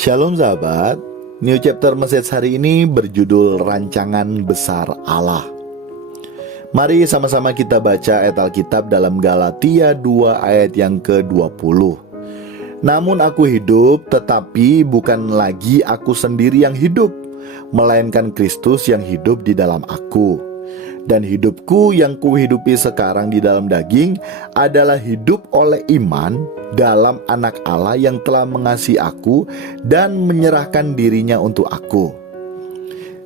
Shalom sahabat, New Chapter Message hari ini berjudul Rancangan Besar Allah. Mari sama-sama kita baca ayat Alkitab dalam Galatia 2 ayat yang ke-20. Namun aku hidup, tetapi bukan lagi aku sendiri yang hidup, melainkan Kristus yang hidup di dalam aku. Dan hidupku yang kuhidupi sekarang di dalam daging adalah hidup oleh iman dalam Anak Allah yang telah mengasihi aku dan menyerahkan dirinya untuk aku.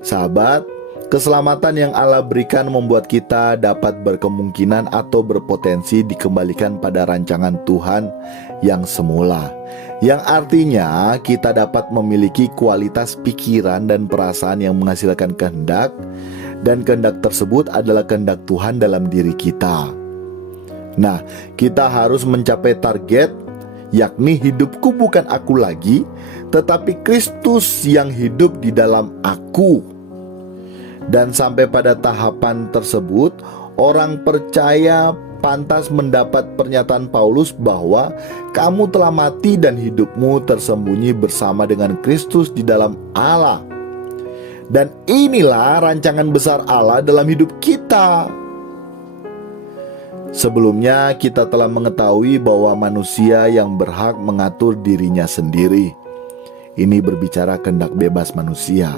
Sahabat, keselamatan yang Allah berikan membuat kita dapat berkemungkinan atau berpotensi dikembalikan pada rancangan Tuhan yang semula, yang artinya kita dapat memiliki kualitas pikiran dan perasaan yang menghasilkan kehendak, dan kehendak tersebut adalah kehendak Tuhan dalam diri kita. Nah, kita harus mencapai target, yakni hidupku bukan aku lagi, tetapi Kristus yang hidup di dalam aku. Dan sampai pada tahapan tersebut, orang percaya pantas mendapat pernyataan Paulus bahwa kamu telah mati dan hidupmu tersembunyi bersama dengan Kristus di dalam Allah. Dan inilah rancangan besar Allah dalam hidup kita. Sebelumnya kita telah mengetahui bahwa manusia yang berhak mengatur dirinya sendiri. Ini berbicara kehendak bebas manusia.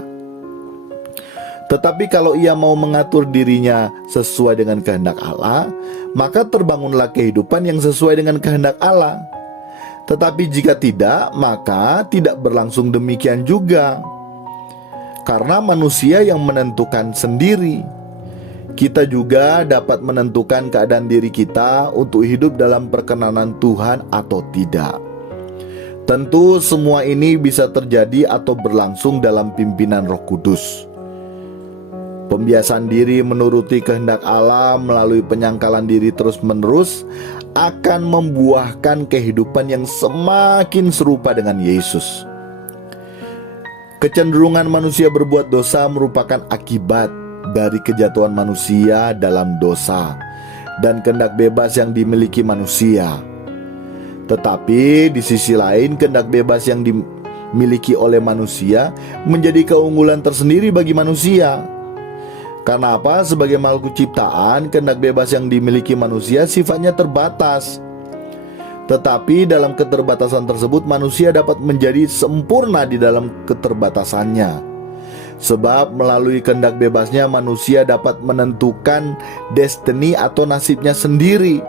Tetapi kalau ia mau mengatur dirinya sesuai dengan kehendak Allah, maka terbangunlah kehidupan yang sesuai dengan kehendak Allah. Tetapi jika tidak, maka tidak berlangsung demikian juga. Karena manusia yang menentukan sendiri. Kita juga dapat menentukan keadaan diri kita untuk hidup dalam perkenanan Tuhan atau tidak. Tentu semua ini bisa terjadi atau berlangsung dalam pimpinan Roh Kudus. Pembiasaan diri menuruti kehendak Allah melalui penyangkalan diri terus-menerus akan membuahkan kehidupan yang semakin serupa dengan Yesus. Kecenderungan manusia berbuat dosa merupakan akibat dari kejatuhan manusia dalam dosa dan kehendak bebas yang dimiliki manusia. Tetapi di sisi lain, kehendak bebas yang dimiliki oleh manusia menjadi keunggulan tersendiri bagi manusia. Karena apa? Sebagai makhluk ciptaan, kehendak bebas yang dimiliki manusia sifatnya terbatas. Tetapi dalam keterbatasan tersebut, manusia dapat menjadi sempurna di dalam keterbatasannya. Sebab melalui kehendak bebasnya manusia dapat menentukan destiny atau nasibnya sendiri.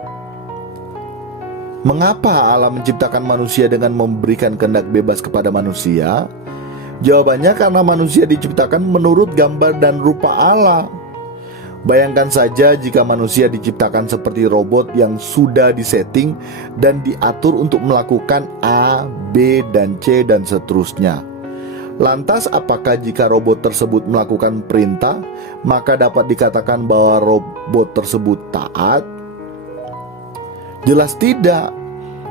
Mengapa Allah menciptakan manusia dengan memberikan kehendak bebas kepada manusia? Jawabannya karena manusia diciptakan menurut gambar dan rupa Allah. Bayangkan saja jika manusia diciptakan seperti robot yang sudah disetting dan diatur untuk melakukan A, B, dan C, dan seterusnya. Lantas apakah jika robot tersebut melakukan perintah, maka dapat dikatakan bahwa robot tersebut taat? Jelas tidak,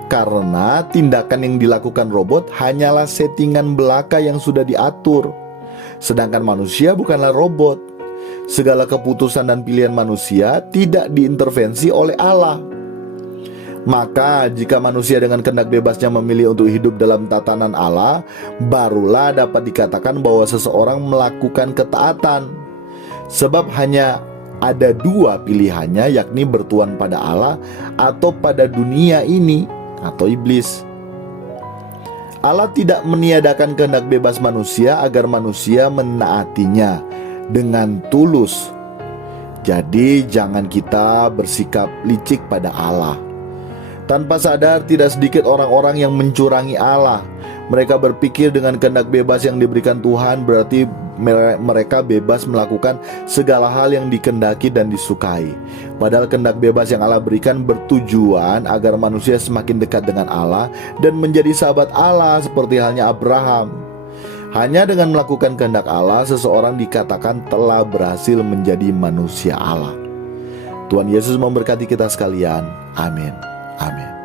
karena tindakan yang dilakukan robot hanyalah settingan belaka yang sudah diatur. Sedangkan manusia bukanlah robot. Segala keputusan dan pilihan manusia tidak diintervensi oleh Allah. Maka jika manusia dengan kehendak bebasnya memilih untuk hidup dalam tatanan Allah, barulah dapat dikatakan bahwa seseorang melakukan ketaatan. Sebab hanya ada dua pilihannya, yakni bertuan pada Allah atau pada dunia ini atau iblis. Allah tidak meniadakan kehendak bebas manusia agar manusia menaatinya dengan tulus. Jadi jangan kita bersikap licik pada Allah. Tanpa sadar, tidak sedikit orang-orang yang mencurangi Allah. Mereka berpikir dengan kehendak bebas yang diberikan Tuhan berarti mereka bebas melakukan segala hal yang dikehendaki dan disukai. Padahal kehendak bebas yang Allah berikan bertujuan agar manusia semakin dekat dengan Allah dan menjadi sahabat Allah seperti halnya Abraham. Hanya dengan melakukan kehendak Allah, seseorang dikatakan telah berhasil menjadi manusia Allah. Tuhan Yesus memberkati kita sekalian. Amin. Amin.